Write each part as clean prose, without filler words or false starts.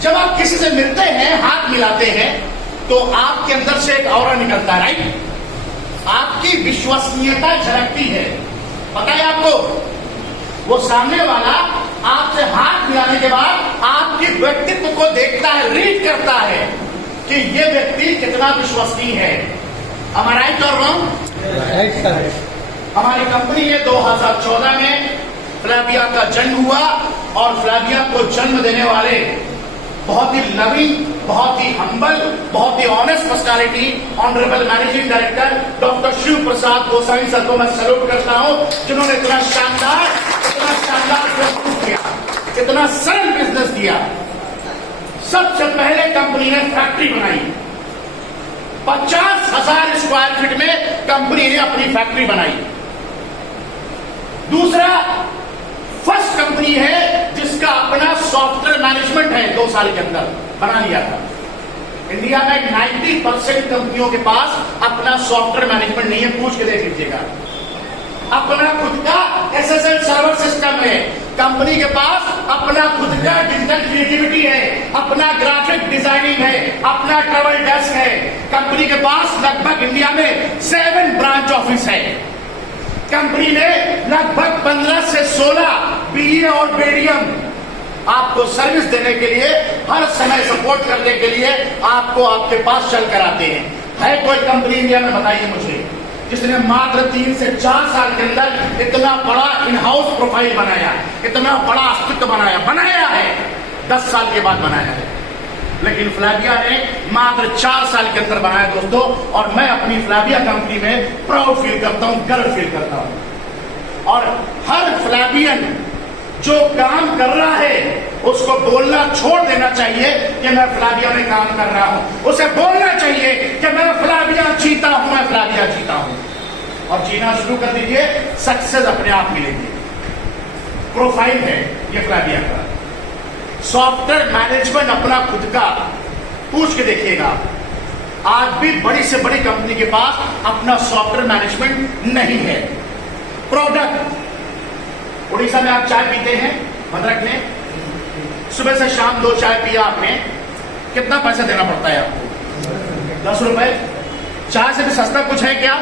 जब आप किसी से मिलते हैं, हाथ मिलाते हैं, तो आपके अंदर से एक ऑरा निकलता है, राइट? आपकी विश्वसनीयता झलकती है। पता है आपको, वो सामने वाला आपसे हाथ मिलाने के बाद आपके व्यक्तित्व को देखता है, रीड करता है कि ये व्यक्ति कितना विश्वसनीय है। Am I right or wrong? Right sir. हमारी कंपनी में 2014 में फ्लैविया का जन्म हुआ और फ्लैविया को जन्म देने वाले बहुत ही लविंग, बहुत ही हम्बल, बहुत ही honest personality honourable managing director doctor Shiv Prasad Gosai sir को मैं सैल्यूट करता हूं, जिन्होंने इतना शानदार प्रस्तुत किया, इतना सरल बिजनेस दिया। सबसे पहले कंपनी ने फैक्ट्री बनाई, 50,000 स्क्वायर फीट में कंपनी ने अपनी फैक्ट्री बनाई। दूसरा, फर्स्ट कंपनी है जिसका अपना सॉफ्टवेयर मैनेजमेंट है, 2 साल के अंदर बना लिया था। इंडिया में 90% कंपनियों के पास अपना सॉफ्टवेयर मैनेजमेंट नहीं है, पूछ के देख लीजिएगा। अपना खुद का एसएसएल सर्वर सिस्टम है, कंपनी के पास अपना खुद का डिजिटल क्रिएटिविटी है, अपना ग्राफिक डिजाइनिंग है, अपना ट्रैवल डेस्क है। कंपनी के पास लगभग इंडिया में 7 ब्रांच ऑफिस है। कंपनी ने लगभग 15 से 16 बीए और बीडीएम आपको सर्विस देने के लिए, हर समय सपोर्ट करने के लिए आपको आपके पास चल कर आते हैं। है कोई कंपनी इंडिया में, बताइए मुझे, जिसने मात्र 3 से 4 साल के अंदर इतना बड़ा इन हाउस प्रोफाइल बनाया, इतना बड़ा अस्तित्व बनाया है 10 साल के बाद बनाया है। लेकिन फ्लैविया ने मात्र 4 साल के अंदर बनाया दोस्तों, और मैं अपनी फ्लैविया कंपनी में प्राउड फील करता हूं, गर्व फील करता हूं। और हर फ्लैवियन जो काम कर रहा है उसको बोलना छोड़ देना चाहिए कि मैं फ्लैविया में काम कर रहा हूं। उसे बोलना चाहिए कि मैं फ्लैविया जीता हूं, मैं फ्लैविया जीता हूं, और जीना शुरू कर दीजिए, सक्सेस अपने आप मिलेगी। प्रोफाइल है ये फ्लैविया का, सॉफ्टवेयर मैनेजमेंट अपना खुद का, पूछ के देखिएगा। आज भी बड़ी से बड़ी कंपनी के पास अपना सॉफ्टवेयर मैनेजमेंट नहीं है। प्रोडक्ट, उड़ीसा में आप चाय पीते हैं, भद्रक में सुबह से शाम 2 चाय पिया आपने, कितना पैसा देना पड़ता है आपको? 10 रुपए। चाय से भी सस्ता कुछ है क्या?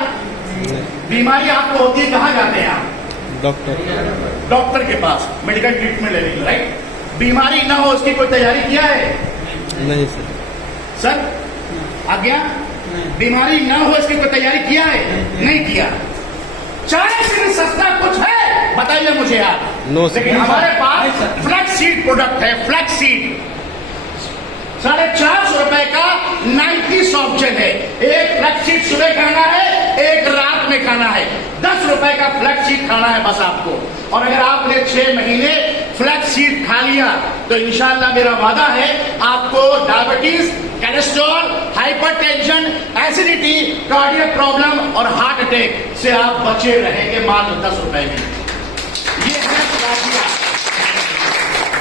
बीमारी आपको होती है, कहाँ जाते हैं आप? डॉक्टर के पास मेडिकल ट्रीटमेंट लेने के लिए, राइट? बीमारी ना हो उसकी कोई तैयारी किया है? नहीं सर। आ गया? बीमारी ना हो इसकी कोई तैयारी किया है? नहीं किया। चाय से भी सस्ता कुछ है? बताइए मुझे आप। लेकिन हमारे पास फ्लैक्स सीड प्रोडक्ट है, फ्लैक्स सीड 450 रुपए का 90 सॉफ्ट जेल है। एक फ्लैक्स सीड सुबह खाना है, एक रात में खाना है। 10 रुपए का फ्लैक्स सीड खाना है बस आपको। और अगर आपने 6 महीने फ्लैक्स सीड खा लिया तो इंशाल्लाह मेरा वादा है आपको diabetes, cholesterol, hypertension, acidity, cardiac problem और हार्ट अटैक से आप बचे रहेंगे मात्र 10 रुपए में। ये है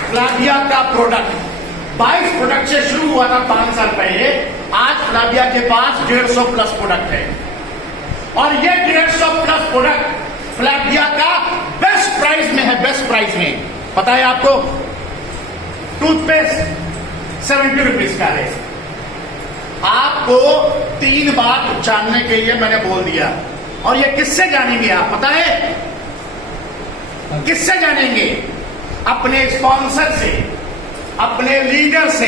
फ्लैविया का प्रोडक्ट। 22 प्रोडक्ट से शुरू हुआ था 5 साल पहले, आज फ्लैविया के पास 150 प्लस प्रोडक्ट है। और ये 150 प्लस प्रोडक्ट फ्लैविया का बेस्ट प्राइस में है, बेस्ट प्राइस में। पता है आपको, टूथपेस्ट 70 रुपीज का है। आपको 3 बात जानने के लिए मैंने बोल दिया, और ये किससे जानेंगे आप? पता है किससे जानेंगे? अपने स्पॉन्सर से, अपने लीडर से,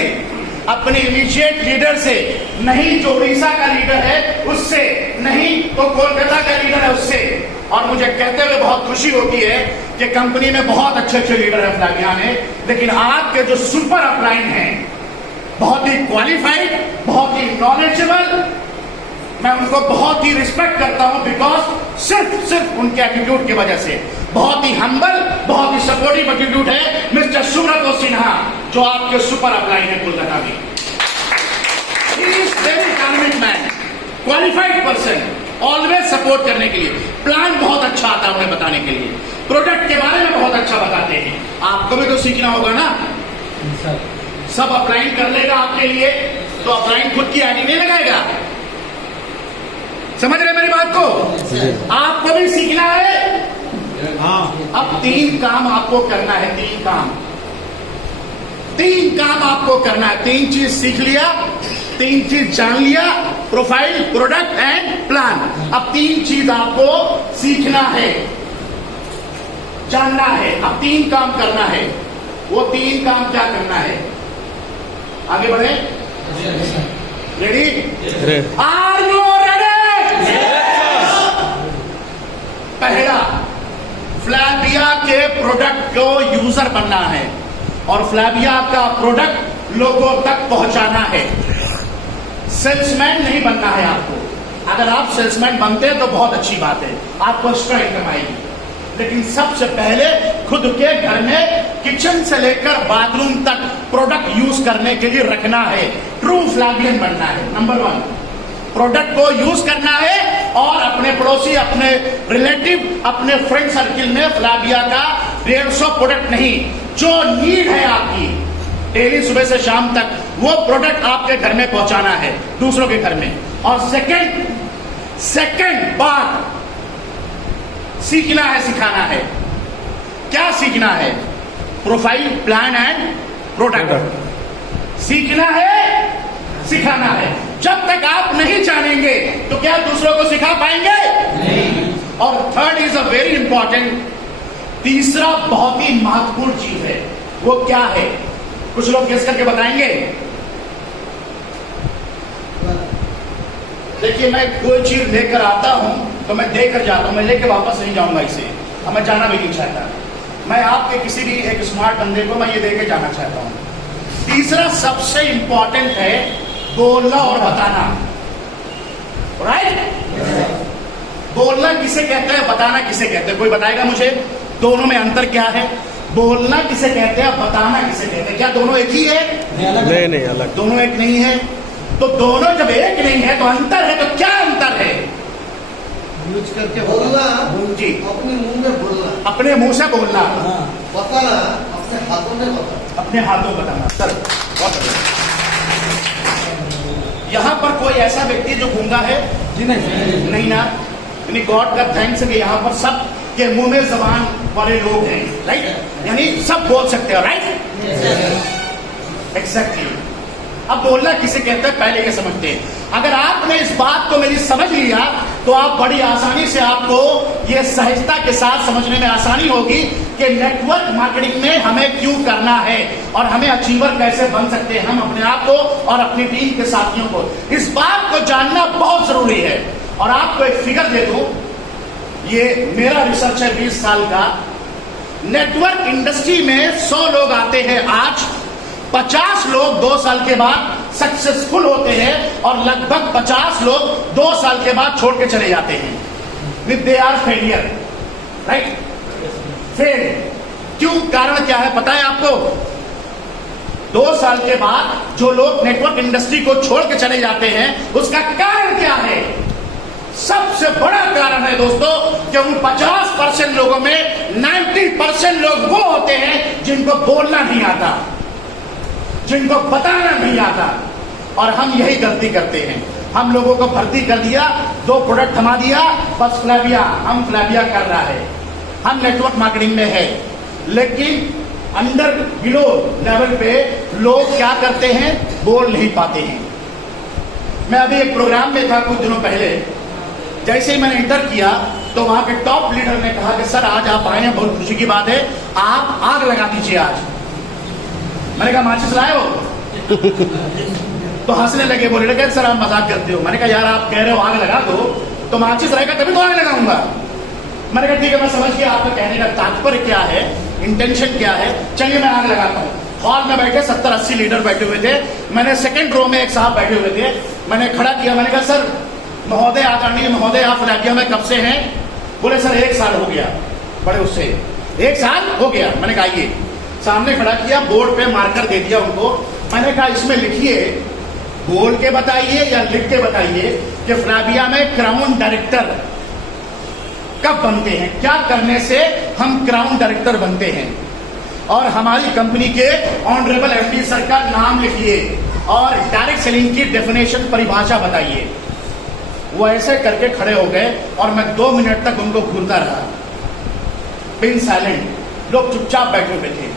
अपने इमीडिएट लीडर से। नहीं तो उड़ीसा का लीडर है उससे, नहीं तो कोलकाता का लीडर है उससे। और मुझे कहते हुए बहुत खुशी होती है कि कंपनी में बहुत अच्छे अच्छे लीडर है फ्लैविया में, लेकिन आपके जो सुपर अपलाइन हैं, बहुत ही क्वालिफाइड, बहुत ही नॉलेजेबल, मैं उनको बहुत ही रिस्पेक्ट करता हूं, बिकॉज सिर्फ उनके एटीट्यूड की वजह से। बहुत ही हम्बल, बहुत ही सपोर्टिव एटीट्यूड है मिस्टर सुब्रतो सिन्हा, जो आपके सुपर अपलाइन है कोलकाता में। He is very dynamic man, qualified person, always support करने के लिए। प्लान बहुत अच्छा आता है उन्हें बताने के लिए, प्रोडक्ट के बारे में बहुत अच्छा बताते हैं। आपको भी तो सीखना होगा ना। सब अपलाइन कर लेगा आपके लिए तो अपलाइन खुद की आईडी नहीं लगाएगा। समझ रहे मेरी बात को? आपको भी सीखना है। हाँ, अब 3 काम आपको करना है, 3 काम। 3 काम आपको करना है। 3 चीज सीख लिया, 3 चीज जान लिया, प्रोफाइल, प्रोडक्ट एंड प्लान। अब 3 चीज आपको सीखना है, जानना है। अब 3 काम करना है। वो 3 काम क्या करना है? आगे बढ़े। रेडी? Are you ready? पहला, फ्लैबिया के प्रोडक्ट को यूजर बनना है और फ्लैबिया का प्रोडक्ट लोगों तक पहुंचाना है। सेल्समैन नहीं बनना है आपको। अगर आप सेल्समैन बनते हैं तो बहुत अच्छी बात है, आपको एक्स्ट्रा इनकम आएगी। लेकिन सबसे पहले खुद के घर में किचन से लेकर बाथरूम तक प्रोडक्ट यूज करने के लिए रखना है। ट्रू फ्लैबियन बनना है। नंबर 1, प्रोडक्ट को यूज करना है और अपने पड़ोसी, अपने रिलेटिव, अपने फ्रेंड सर्किल में फ्लैबिया का 150 प्रोडक्ट नहीं, जो नीड है आपकी डेली सुबह से शाम तक, वो प्रोडक्ट आपके घर में पहुंचाना है, दूसरों के घर में। और सेकंड बात सीखना है, सिखाना है। क्या सीखना है? प्रोफाइल, प्लान एंड प्रोडक्ट सीखना है, सिखाना है। जब तक आप नहीं जानेंगे तो क्या दूसरों को सिखा पाएंगे? नहीं। और third is a very important, तीसरा बहुत ही महत्वपूर्ण चीज है। वो क्या है? कुछ लोग गेस करके बताएंगे। देखिए, मैं कोई चीज लेकर आता हूं तो मैं देकर जाता हूं, मैं लेकर वापस नहीं जाऊंगा इसे, और मैं जाना भी नहीं चाहता। मैं आपके किसी भी एक स्मार्ट बंदे को मैं ये देकर जाना चाहता हूं। तीसरा सबसे इंपॉर्टेंट है बोलना और बताना। राइट? बोलना किसे कहते हैं, बताना किसे कहते हैं? कोई बताएगा मुझे? दोनों में अंतर क्या है? बोलना किसे कहते हैं, बताना किसे कहते हैं? क्या दोनों एक ही है? नहीं, अलग। दोनों एक नहीं है। तो दोनों जब एक नहीं है तो अंतर है। तो क्या अंतर है? यूज करके बोलना जी, अपने मुंह में बोलना, अपने मुंह से बोलना, बताना अपने हाथों में बताना, अपने हाथों बताना। सर बहुत बढ़िया। यहाँ पर कोई ऐसा व्यक्ति जो गूंगा है? जी नहीं ना। यानी गॉड का थैंक्स है कि यहाँ पर सब के मुंह में जबान वाले लोग हैं। राइट? यानी सब बोल सकते हो। राइट? एग्जैक्टली। अब बोलना किसे कहते हैं पहले ये समझते हैं। अगर आपने इस बात को मेरी समझ लिया तो आप बड़ी आसानी से, आपको ये सहजता के साथ समझने में आसानी होगी कि नेटवर्क मार्केटिंग में हमें क्यों करना है और हमें अचीवर कैसे बन सकते हैं हम अपने आप को और अपनी टीम के साथियों को। इस बात को जानना बहुत जरूरी है। और आपको एक फिगर दे दूं, ये मेरा रिसर्च है 20 साल का। नेटवर्क इंडस्ट्री में 100 लोग आते हैं आज, 50 लोग 2 साल के बाद सक्सेसफुल होते हैं और लगभग 50 लोग 2 साल के बाद छोड़ के चले जाते हैं। With they are failure. Right? Fail क्यों? कारण क्या है पता है आपको? 2 साल के बाद जो लोग नेटवर्क इंडस्ट्री को छोड़ के चले जाते हैं, उसका कारण क्या है? सबसे बड़ा कारण है दोस्तों कि उन 50% लोगों में 90% लोग वो होते हैं जिनको बोलना नहीं आता, जिनको बताना नहीं आता। और हम यही गलती करते हैं। हम लोगों को भर्ती कर दिया, 2 प्रोडक्ट थमा दिया, बस फ्लैबिया, हम फ्लैबिया कर रहा है, हम नेटवर्क मार्केटिंग में है। लेकिन अंडर बिलो लेवल पे लोग क्या करते हैं? बोल नहीं पाते हैं। मैं अभी एक प्रोग्राम में था कुछ दिनों पहले, जैसे ही मैंने इंटर किया तो वहां के टॉप लीडर ने कहा कि सर आज आप आए हैं, बहुत खुशी की बात है, आप आग लगा दीजिए आज। मैंने कहा माचिस लाए हो? तो हंसने लगे, बोले लगे सर आप मजाक करते हो। मैंने कहा यार आप कह रहे हो आग लगा दो, तो माचिस रहेगा तभी तो आग लगाऊंगा। मैंने कहा ठीक है, मैं समझ गया आपका कहने का तात्पर्य क्या है, इंटेंशन क्या है, चलिए मैं आग लगाता हूँ। हॉल में बैठे 70-80 लीडर बैठे हुए थे। मैंने सेकंड रो में एक साहब बैठे हुए थे, मैंने खड़ा किया, मैंने कहा सर महोदय, आदरणीय महोदय, आप फ्लैबिया में कब से हैं? बोले सर 1 साल हो गया। बड़े उससे 1 साल हो गया। मैंने कहा ये सामने खड़ा किया, बोर्ड पे मार्कर दे दिया उनको। मैंने कहा इसमें लिखिए, बोल के बताइए या लिख के बताइए कि फ्लैबिया में क्राउन डायरेक्टर कब बनते हैं, क्या करने से हम क्राउन डायरेक्टर बनते हैं, और हमारी कंपनी के ऑनरेबल एमडी सर का नाम लिखिए और डायरेक्ट सेलिंग की डेफिनेशन, परिभाषा बताइए। वो ऐसे करके खड़े हो गए और मैं 2 मिनट तक उनको घूरता रहा, पिन साइलेंट, लोग चुपचाप बैठे हुए थे।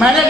मैंने